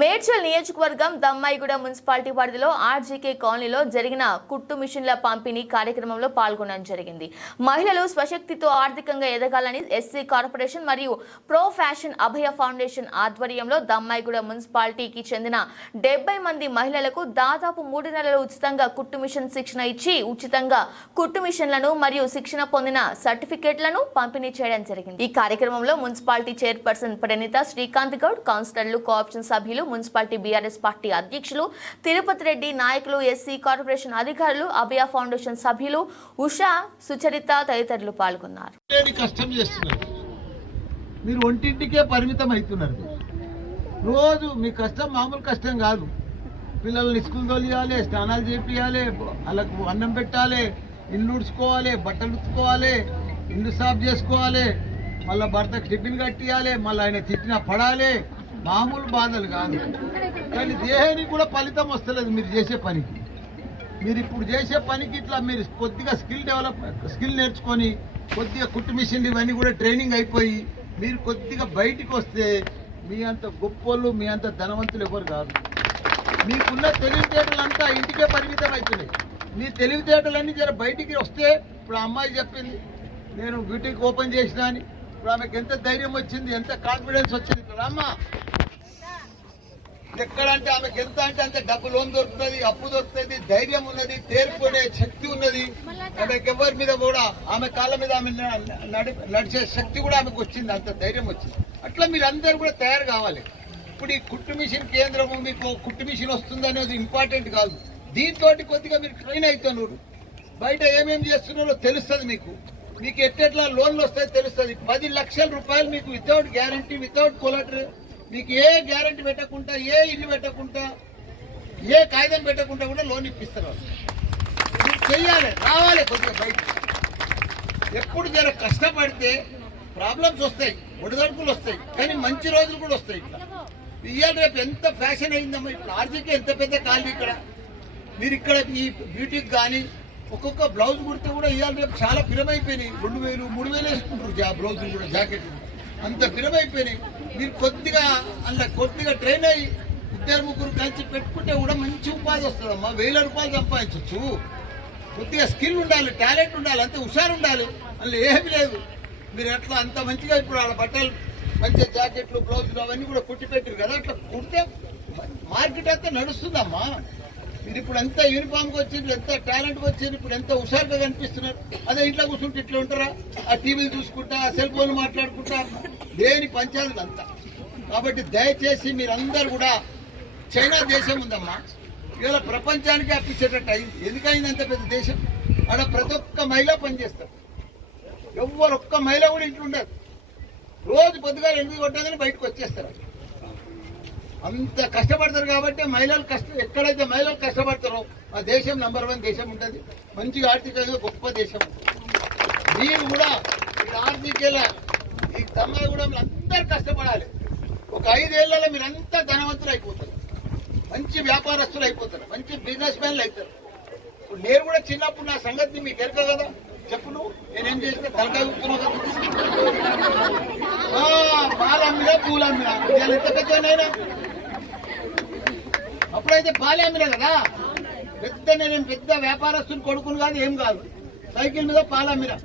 మేడ్చల్ నియోజకవర్గం దమ్మాయిగూడ మున్సిపాలిటీ పరిధిలో ఆర్జీకే కాలనీలో జరిగిన కుట్టు మిషన్ల పంపిణీ కార్యక్రమంలో పాల్గొనడం జరిగింది. మహిళలు స్వశక్తితో ఆర్థికంగా ఎదగాలని ఎస్సీ కార్పొరేషన్ మరియు ప్రో ఫ్యాషన్ అభయ ఫౌండేషన్ ఆధ్వర్యంలో దమ్మాయిగూడ మున్సిపాలిటీకి చెందిన 70 మంది మహిళలకు దాదాపు 3 నెలలు ఉచితంగా కుట్టు మిషన్ శిక్షణ ఇచ్చి ఉచితంగా కుట్టు మిషన్లను మరియు శిక్షణ పొందిన సర్టిఫికెట్లను పంపిణీ చేయడం జరిగింది. ఈ కార్యక్రమంలో మున్సిపాలిటీ చైర్పర్సన్ ప్రణీత శ్రీకాంత్ గౌడ్, కౌన్సిలర్లు, కోఆప్షన్ సభ్యులు, మున్సిపాలిటీ బీఆర్ఎస్ పార్టీ అధ్యక్షులు తిరుపతి రెడ్డి, నాయకులు, ఎస్సీ కార్పొరేషన్ అధికారులు, అభయ ఫౌండేషన్ సభ్యులు ఉషా, సుచరిత తదితరులు పాల్గొన్నారు. మీరు ఒంటింటికే పరిమితం అవుతున్నారు. రోజు మీ కష్టం మామూలు కష్టం కాదు. పిల్లల్ని స్కూల్ తోలియాలి, స్నానాలు చేపియాలి, వాళ్ళకు అన్నం పెట్టాలి, ఇల్లు ఉడుచుకోవాలి, బట్టలు ఉతుకోవాలి, ఇల్లు సాఫ్ చేసుకోవాలి, మళ్ళీ భర్తకు టిఫిన్ కట్టియాలి, మళ్ళీ ఆయన తిట్టినా పడాలి. మామూలు బాధలు కాదు. కానీ దేహానికి కూడా ఫలితం వస్తలేదు మీరు చేసే పనికి. మీరు ఇప్పుడు చేసే పనికి ఇట్లా మీరు కొద్దిగా స్కిల్ నేర్చుకొని కొద్దిగా కుట్టు మిషన్లు ఇవన్నీ కూడా ట్రైనింగ్ అయిపోయి మీరు కొద్దిగా బయటికి వస్తే మీ అంత గొప్పోళ్ళు, మీ అంత ధనవంతులు ఎవరు కాదు. మీకున్న తెలివితేటలంతా ఇంటికే పరిమితం అవుతున్నాయి. మీ తెలివితేటలన్నీ జర బయటికి వస్తే, ఇప్పుడు అమ్మాయి చెప్పింది నేను బ్యూటీకి ఓపెన్ చేసినా అని, ఇప్పుడు ఆమెకు ఎంత ధైర్యం వచ్చింది, ఎంత కాన్ఫిడెన్స్ వచ్చింది. అమ్మ ఎక్కడంటే ఆమెకు ఎంత అంటే అంత డబ్బు లోన్ దొరుకుతుంది, అప్పు దొరుకుతుంది, ధైర్యం ఉన్నది, తేరుకునే శక్తి ఉన్నది. ఆమెకు ఎవరి మీద కూడా ఆమె కాళ్ళ మీద ఆమె నడిచే శక్తి కూడా ఆమెకు వచ్చింది, అంత ధైర్యం వచ్చింది. అట్లా మీరు అందరూ కూడా తయారు కావాలి. ఇప్పుడు ఈ కుట్టు మిషన్ కేంద్రము మీకు కుట్టు మిషన్ వస్తుంది అనేది ఇంపార్టెంట్ కాదు. దీంతో కొద్దిగా మీరు ట్రైన్ అవుతున్నారు, బయట ఏమేమి చేస్తున్నారో తెలుస్తుంది. మీకు ఎట్లా లోన్లు వస్తాయో తెలుస్తుంది. 10 లక్షల రూపాయలు మీకు వితౌట్ గ్యారంటీ, వితౌట్ కొలటర్, మీకు ఏ గ్యారంటీ పెట్టకుండా, ఏ ఇల్లు పెట్టకుండా, ఏ కాగితం పెట్టకుండా కూడా లోన్ ఇప్పిస్తారు. మీరు చెయ్యాలి, రావాలి కొద్దిగా బయట. ఎప్పుడు జర కష్టపడితే ప్రాబ్లమ్స్ వస్తాయి, ఒడిదొడుకులు వస్తాయి, కానీ మంచి రోజులు కూడా వస్తాయి. ఇట్లా ఇవాళ రేపు ఎంత ఫ్యాషన్ అయిందమ్మా. ఇప్పుడు ఆర్జీకే ఎంత పెద్ద కాలనీ ఇక్కడ. మీరు ఇక్కడ ఈ బ్యూటీకి కానీ ఒక్కొక్క బ్లౌజ్ కుడితే కూడా ఇవాళ రేపు చాలా పిరమైపోయినాయి. 2000, 3000 వేసుకుంటారు బ్లౌజులు కూడా, జాకెట్లు అంత పిరమైపోయినాయి. మీరు కొద్దిగా ట్రైన్ అయ్యి 2-3 కలిసి పెట్టుకుంటే కూడా మంచి ఉపాధి వస్తుందమ్మా. 1000 రూపాయలు సంపాదించవచ్చు. కొద్దిగా స్కిల్ ఉండాలి, టాలెంట్ ఉండాలి, అంతే హుషారు ఉండాలి. అందులో ఏమీ లేదు. మీరు అట్లా అంత మంచిగా ఇప్పుడు వాళ్ళ బట్టలు మంచిగా జాకెట్లు, బ్లౌజులు అవన్నీ కూడా కుట్టి పెట్టారు కదా. అట్లా కుడితే మార్కెట్ అంతా నడుస్తుందమ్మా. మీరు ఇప్పుడు ఎంత యూనిఫామ్కి వచ్చిండ్రు, ఎంత టాలెంట్కి వచ్చిండ్రు, ఇప్పుడు ఎంత హుషారుగా కనిపిస్తున్నారు. అదే ఇంట్లో కూర్చుంటే ఇట్లా ఉంటారా? ఆ టీవీలు చూసుకుంటా, సెల్ ఫోన్లు మాట్లాడుకుంటా, దేని పంచాయతీలు అంతా. కాబట్టి దయచేసి మీరందరూ కూడా, చైనా దేశం ఉందమ్మా, ఇవాళ ప్రపంచానికి అప్పించేటట్టు అయింది. ఎందుకైంది అంత పెద్ద దేశం? ఆడ ప్రతి ఒక్క మహిళ పనిచేస్తారు. ఎవరు ఒక్క మహిళ కూడా ఇంట్లో ఉండదు. రోజు పొద్దుగా 8 కొట్టగానే బయటకు వచ్చేస్తారు. అంత కష్టపడతారు. కాబట్టి మహిళలు ఎక్కడైతే మహిళలు కష్టపడతారో ఆ దేశం నంబర్ 1 దేశం ఉంటుంది. మంచిగా ఆర్థికంగా గొప్ప దేశం. మీరు కూడా ఈ ఆర్థికేల ఈ దమ్మాయిగూడెంలో అందరు కష్టపడాలి. ఒక 5 ఏళ్లలో మీరంతా ధనవంతులు అయిపోతారు, మంచి వ్యాపారస్తులు అయిపోతారు, మంచి బిజినెస్ మ్యాన్లు అవుతారు. ఇప్పుడు నేను కూడా చిన్నప్పుడు నా సంగతి మీకు ఎరక కదా. చెప్పు నువ్వు నేనేం చేసిన తలకాయ ఉప్పుతున్నావు కదా. పాలమ్మినా పూలమ్మినా ఎంత పెద్దనైనా అప్పుడైతే పాలే అమ్మినా కదా. నేను పెద్ద వ్యాపారస్తుని కొడుకుని కాదు, ఏం కాదు. సైకిల్ మీద పాలమ్మినా.